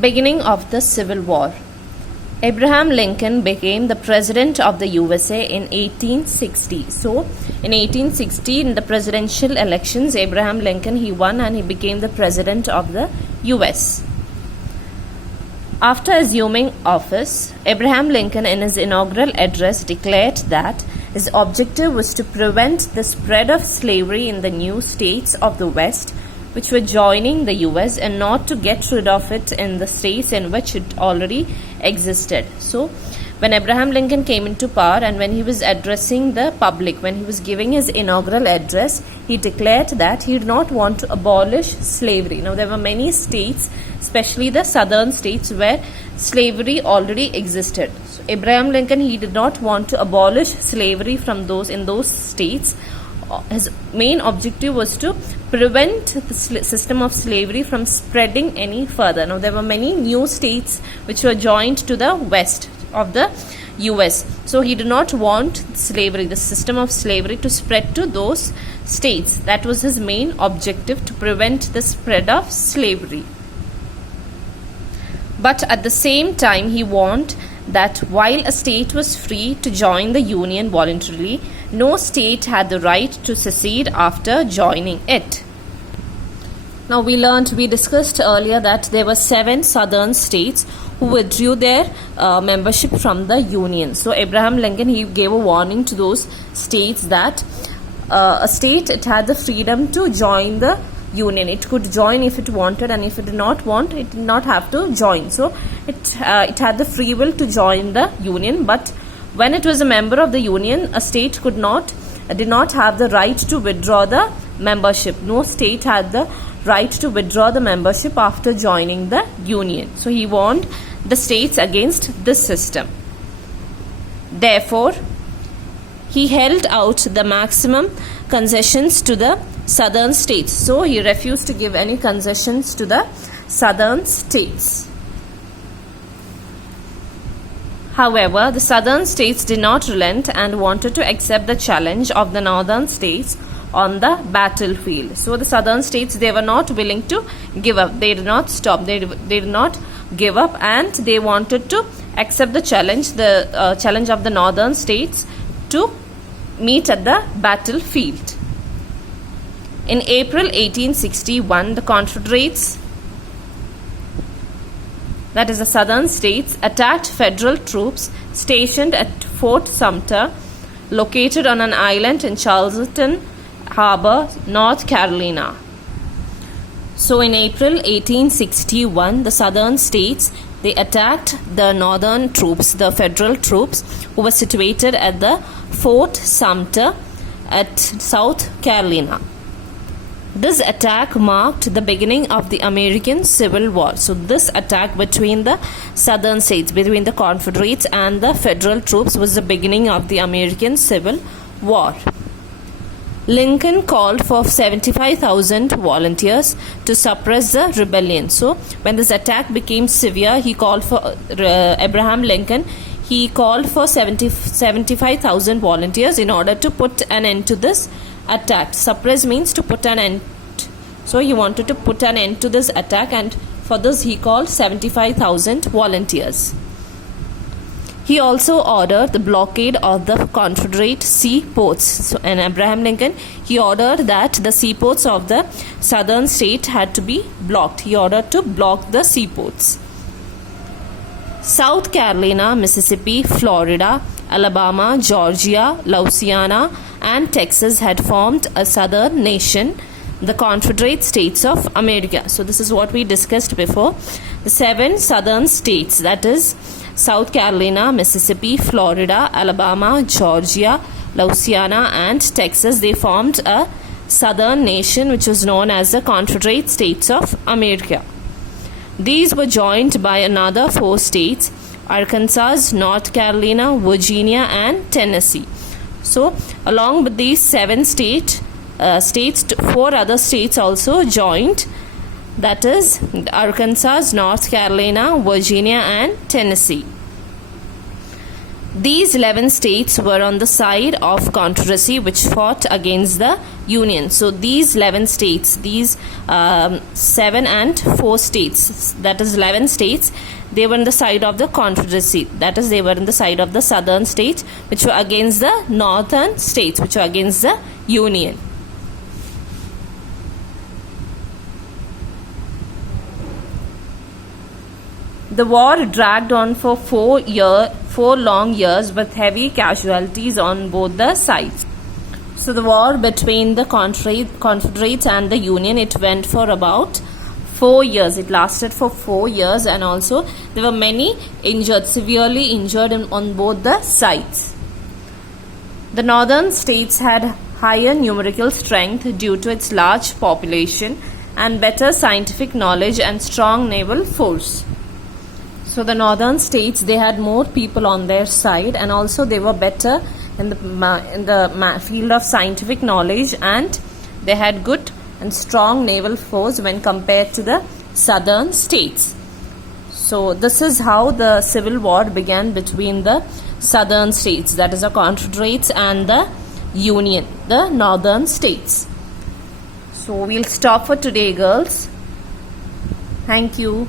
Beginning of the Civil War. Abraham Lincoln became the President of the USA in 1860. So, in 1860, in the presidential elections, Abraham Lincoln, he won and he became the President of the US. After assuming office, Abraham Lincoln in his inaugural address declared that his objective was to prevent the spread of slavery in the new states of the West which were joining the US and not to get rid of it in the states in which it already existed. So, when Abraham Lincoln came into power and when he was addressing the public, when he was giving his inaugural address, he declared that he did not want to abolish slavery. Now, there were many states, especially the southern states, where slavery already existed. So, Abraham Lincoln, he did not want to abolish slavery from in those states. His main objective was to prevent the system of slavery from spreading any further. Now, there were many new states which were joined to the west of the US. So, he did not want slavery, the system of slavery, to spread to those states. That was his main objective, to prevent the spread of slavery. But at the same time, he warned that while a state was free to join the Union voluntarily, no state had the right to secede after joining it. Now we discussed earlier that there were 7 southern states who withdrew their membership from the Union. So Abraham Lincoln, he gave a warning to those states that a state, it had the freedom to join the Union. It could join if it wanted, and if it did not want, it did not have to join. So it had the free will to join the Union, but when it was a member of the Union, a state did not have the right to withdraw the membership. No state had the right to withdraw the membership after joining the Union. So he warned the states against this system. Therefore, he held out the maximum concessions to the southern states. So he refused to give any concessions to the southern states. However, the southern states did not relent and wanted to accept the challenge of the northern states on the battlefield. So the southern states, they were not willing to give up. They did not stop. They did not give up, and they wanted to accept the challenge of the northern states to meet at the battlefield. In April 1861, the Confederates, that is the southern states, attacked federal troops stationed at Fort Sumter, located on an island in Charleston Harbor, North Carolina. So in April 1861, the southern states, they attacked the northern troops, the federal troops who were situated at the Fort Sumter at South Carolina. This attack marked the beginning of the American Civil War. So this attack between the southern states, between the Confederates and the federal troops, was the beginning of the American Civil War. Lincoln called for 75,000 volunteers to suppress the rebellion. So when this attack became severe, he called for Abraham Lincoln, he called for 75,000 volunteers in order to put an end to this attack. Suppress means to put an end. So he wanted to put an end to this attack, and for this he called 75,000 volunteers. He also ordered the blockade of the Confederate seaports. So, and Abraham Lincoln, he ordered that the seaports of the southern state had to be blocked. He ordered to block the seaports. South Carolina, Mississippi, Florida, Alabama, Georgia, Louisiana, and Texas had formed a southern nation, the Confederate States of America. So this is what we discussed before. The 7 southern states, that is South Carolina, Mississippi, Florida, Alabama, Georgia, Louisiana, and Texas, they formed a southern nation which was known as the Confederate States of America. These were joined by another 4 states, Arkansas, North Carolina, Virginia, and Tennessee. So along with these 7 states, 4 other states also joined, that is Arkansas, North Carolina, Virginia, and Tennessee. These 11 states were on the side of Confederacy, which fought against the Union. So these 11 states, these 7 and 4 states, that is 11 states, they were on the side of the Confederacy. That is, they were on the side of the southern states, which were against the northern states, which were against the Union. The war dragged on for 4 long years with heavy casualties on both the sides. So the war between the Confederates and the Union, it went for about 4 years. It lasted for 4 years, and also there were many injured, severely injured on both the sides. The northern states had higher numerical strength due to its large population and better scientific knowledge and strong naval force. So the northern states, they had more people on their side, and also they were better in the field of scientific knowledge, and they had good and strong naval force when compared to the southern states. So this is how the civil war began between the southern states, that is the Confederates, and the Union, the northern states. So we'll stop for today, girls. Thank you.